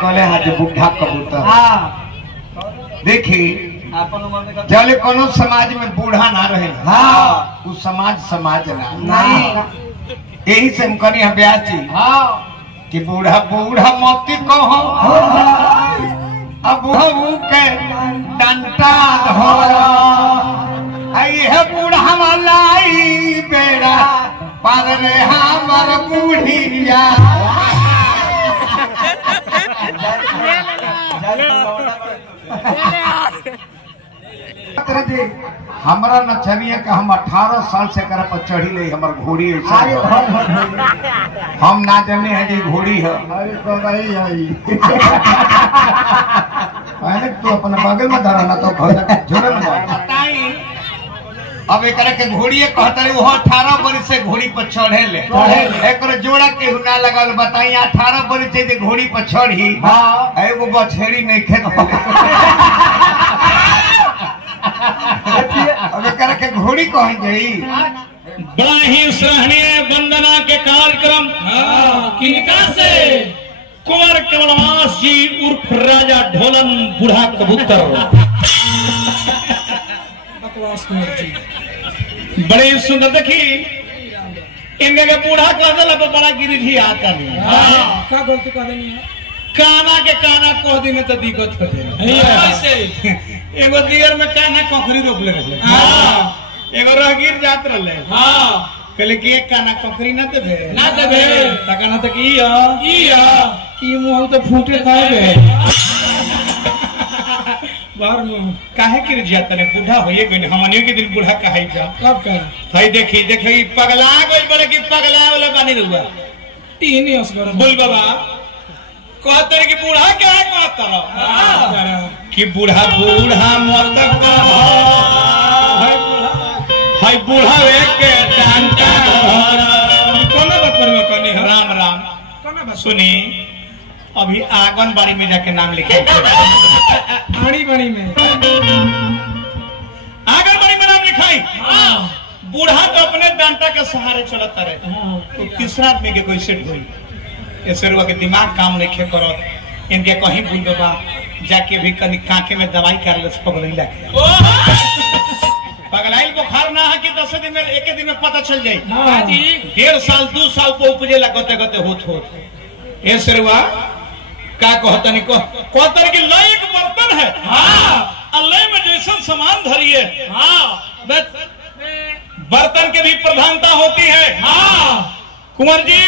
कहले हां जे बुढ़ा कबूतर। हां देखी जले कोनो समाज में बूढ़ा ना रहे। हां वो समाज ना यही से हम कनी हम ब्याह जी। हां कि बूढ़ा बूढ़ा मोती कहो अब के डंटा धोरा आई है बूढ़ा मलाई बेड़ा पर रे हमर बूढ़िया। हमरा नचनिया का हम 18 साल से कर पर चढ़ी ले हमर घोड़ी ऐसा हम ना जाने है जी घोड़ी है। अरे तो भाई आई पहले तू अपना बगल में धरा ना तो जोरे में बताई। अब एक के घोड़ी कहता रही वो 18 बरस से घोड़ी पर चढ़े ले एक जोड़ा के हुना लगल। बताई 18 बरस से घोड़ी पर चढ़ी एगो बछेड़ी नहीं खेत अब एक के घोड़ी कह गई। बड़ा ही सराहनीय वंदना के कार्यक्रम किनका से कुंवर कमलवास जी उर्फ राजा ढोलन बूढ़ा कबूतर। बड़े सुंदर देखी इनके के बूढ़ा कह दिला बड़ा गिरिजी आता नहीं का गलती कर देनी है काना के काना कह दी में तो दिक्कत होते ऐसे एगो दियर में काना कोखरी रोक ले रहे। हां एगो रहगीर जात रहले। हां कहले कि एक काना कोखरी ना देबे तकाना तो की मुंह तो फूटे खाए बाहर में काहे के जात ने बूढ़ा होइए गने हमनियो के दिन बूढ़ा कहाई जा कब कर भाई देखी पगला गइल बड़े कि पगला वाला बानी रुआ तीन ही असगर बोल बाबा कहते कि बूढ़ा क्या कहता कि बूढ़ा बूढ़ा मत हाय बूढ़ा के डांटा कौन बपर में कनी राम राम कौन सुनी अभी आंगनबाड़ी में जाके नाम लिखे आंगनबाड़ी में नाम लिखाई। बूढ़ा तो अपने डांटा के सहारे चलता रहे तो तीसरा आदमी के कोई सेट हुई ऐसे के दिमाग काम नहीं करो इनके कहीं भूल बाबा जाके भी कहीं कांके में दवाई कर ले पगलैला पगलाइल बुखार ना है कि 10 दिन में 1 दिन में पता चल जाए। 1.5 साल 2 साल को उपजे लगते गते होत ए सरवा का कहतनी को कहतर कि लय एक बर्तन है। हां अल्लाह में जैसा सामान धरिए। हां बर्तन के भी प्रधानता होती है। हां कुंवर जी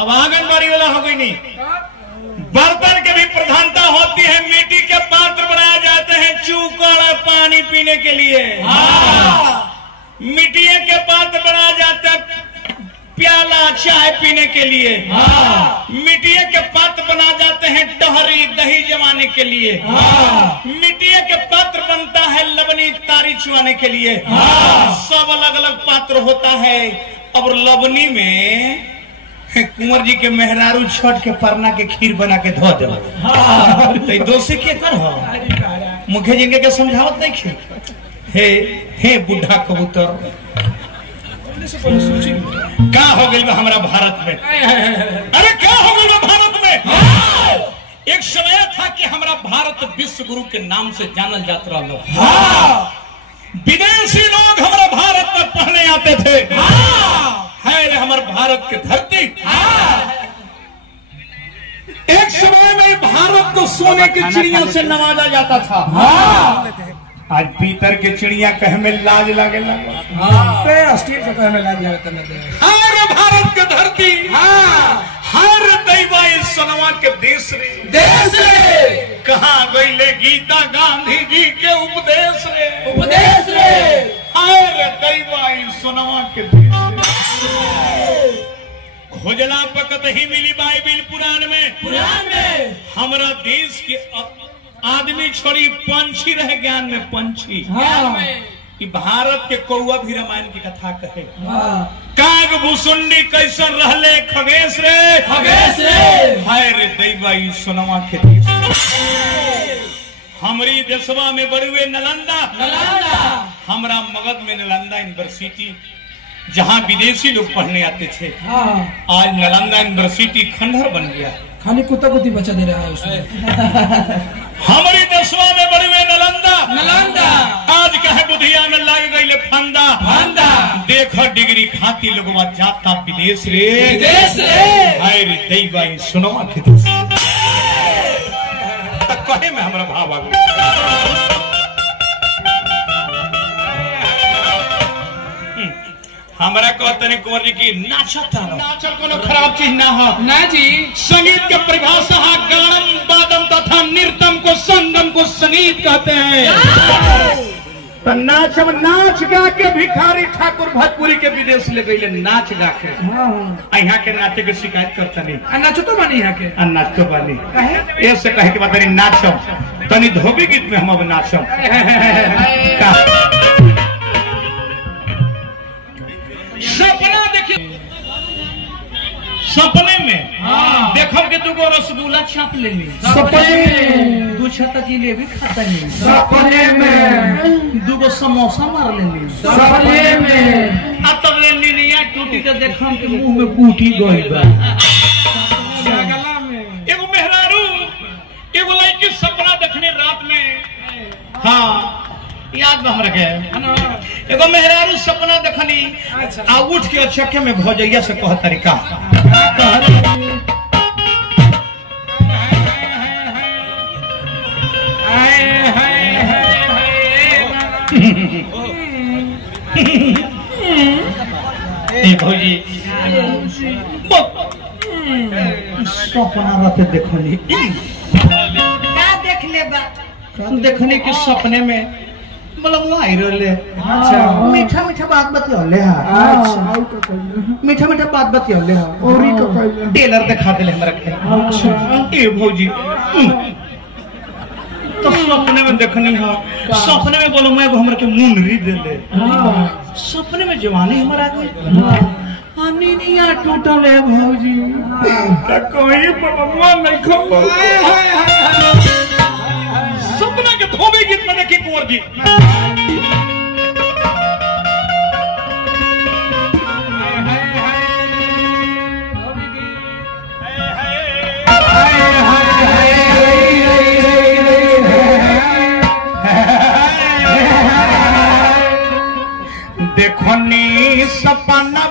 अब आंगनबाड़ी वाला हो गई नहीं बर्तन के भी प्रधानता होती है। मिट्टी के पात्र बनाए जाते हैं चूकड़ पानी पीने के लिए। मिट्टी के पात्र बनाए जाते हैं प्याला चाय पीने के लिए। मिट्टी के पात्र बनाए जाते हैं डहरी दही जमाने के लिए। मिट्टी के पात्र बनता है लबनी तारी चुआने के लिए। सब अलग अलग पात्र होता है। अब लबनी में कुंवर जी के मेहरारू छठ के परना के खीर बना के धो दो तो दोषी के कर हो मुखे जी के समझावत नहीं हे बुढ़ा कबूतर का हो गई हमारा भारत में। अरे क्या हो गई भारत में। एक समय था कि हमारा भारत विश्व गुरु के नाम से जानल जाता रहा। विदेशी लोग हमारा भारत में पढ़ने आते थे। है हमारे भारत के धरती। एक समय में भारत को सोने की चिड़ियों से नवाजा जाता था। आज पीतर के चिड़िया कहे में लाज लगे हर भारत के धरती हर दैवाई सनवा के देश रे कहाँ गई ले गीता गांधी जी के उपदेश रे हर दैवाई सनवा के देश खोजला पकत ही मिली बाइबिल पुराण में हमारा देश के आदमी छोड़ी पंछी रहे ज्ञान में पंछी। कि भारत के कौआ भी रामायण की कथा कहे। काग भूसुंडी कैसन रहले खगेश रे हाय रे दैवाई सोनवा के देश। हमारी देशवा में बड़ुए नालंदा हमारा मगध में नालंदा यूनिवर्सिटी जहाँ विदेशी लोग पढ़ने आते थे। आज नालंदा यूनिवर्सिटी खंडहर बन गया। खाली कुत्ता कुत्ती बचा दे रहा है उसमें। हमारी दसवा में बड़ी हुए नालंदा आज कहे बुधिया में लग गई फंदा देखो डिग्री खाती लोगवा जाता विदेश रे हाय रे दैवा सुनो कहे में हमारा भाव आ गया। हमारा कहते नहीं कुंवर जी की नाचल कोनो खराब चीज ना हो ना जी। संगीत के परिभाषा गानम वादम तथा नृत्यम को संगम को संगीत कहते हैं। तो नाच गा के भिखारी ठाकुर भोजपुरी के विदेश ले गई नाच गा के यहाँ के नाचे के शिकायत करता नहीं नाचो तो बानी यहाँ के नाच तो बानी ऐसे कहे के बात नाचम तनी धोबी गीत में हम अब नाचम। सपना देखिए सपने में देखो के तू को रसगुल्ला छाप लेनी सपने दू छता जिलेबी खाता नहीं सपने में दूगो समोसा मार लेनी सपने में अब तब लेनी नहीं है टूटी तो देखम के मुंह में कूटी गई बा गला में एगो मेहरारू एगो लड़की सपना देखने रात में हाँ याद में हम रखे एगो मेहरारू सपना देखनी आ उठ के चक्के में भौजैया से कह तरीका भौजी सपना रहते देखनी क्या देख ले बा देखने के सपने में मतलब वो आई रहे अच्छा मीठा मीठा बात बतियोले मीठा मीठा बात बतियोले टेलर दिखा दे हमरा के ए भौजी तो सपने में देखनी है सपने में बोलो मैं हमरा के मुंडरी दे ले सपने में जवानी हमारा आ गई नीनिया टूटल है भौजी का कोई बलवा नहीं खबर सपना के धोबी गीत में देखी कुंवर जी देखो नी सपना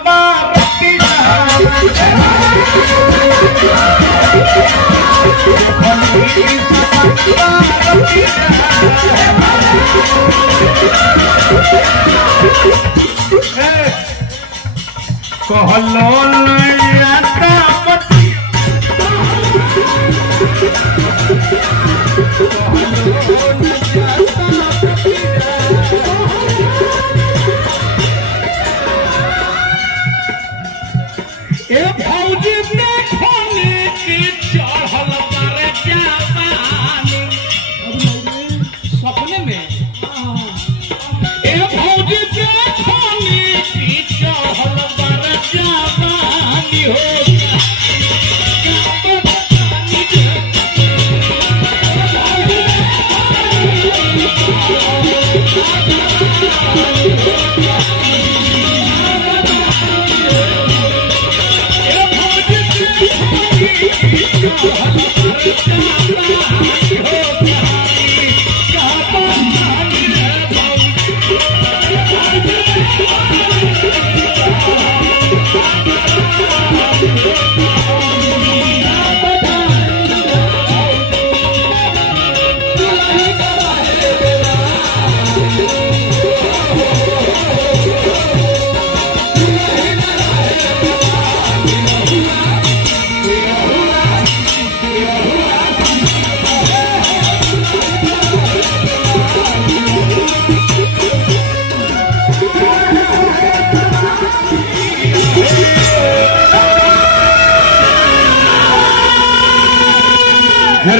कहलो भौजी देखने की चढ़ल बारे जवानी सपने में ए भौजी देखने की चढ़ल बारे जवानी हो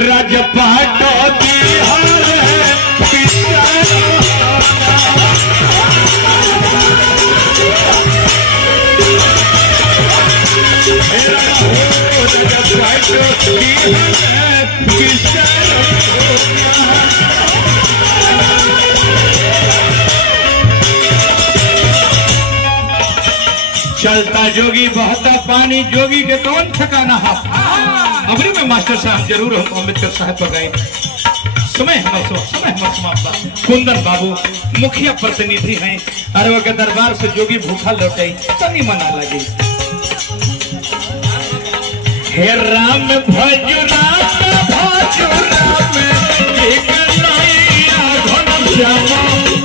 राजपाट बिहार चलता जोगी बहता पानी, जोगी के कौन ठिकाना है। अबरी में मास्टर साहब जरूर हम अम्बेडकर साहब पर गए। समय कुंदन बाबू मुखिया प्रतिनिधि हैं। अरे वो के दरबार से जोगी भूखा लौटे तनी मना लगे। हे राम भज राम भज राम, एक नैया घन श्याम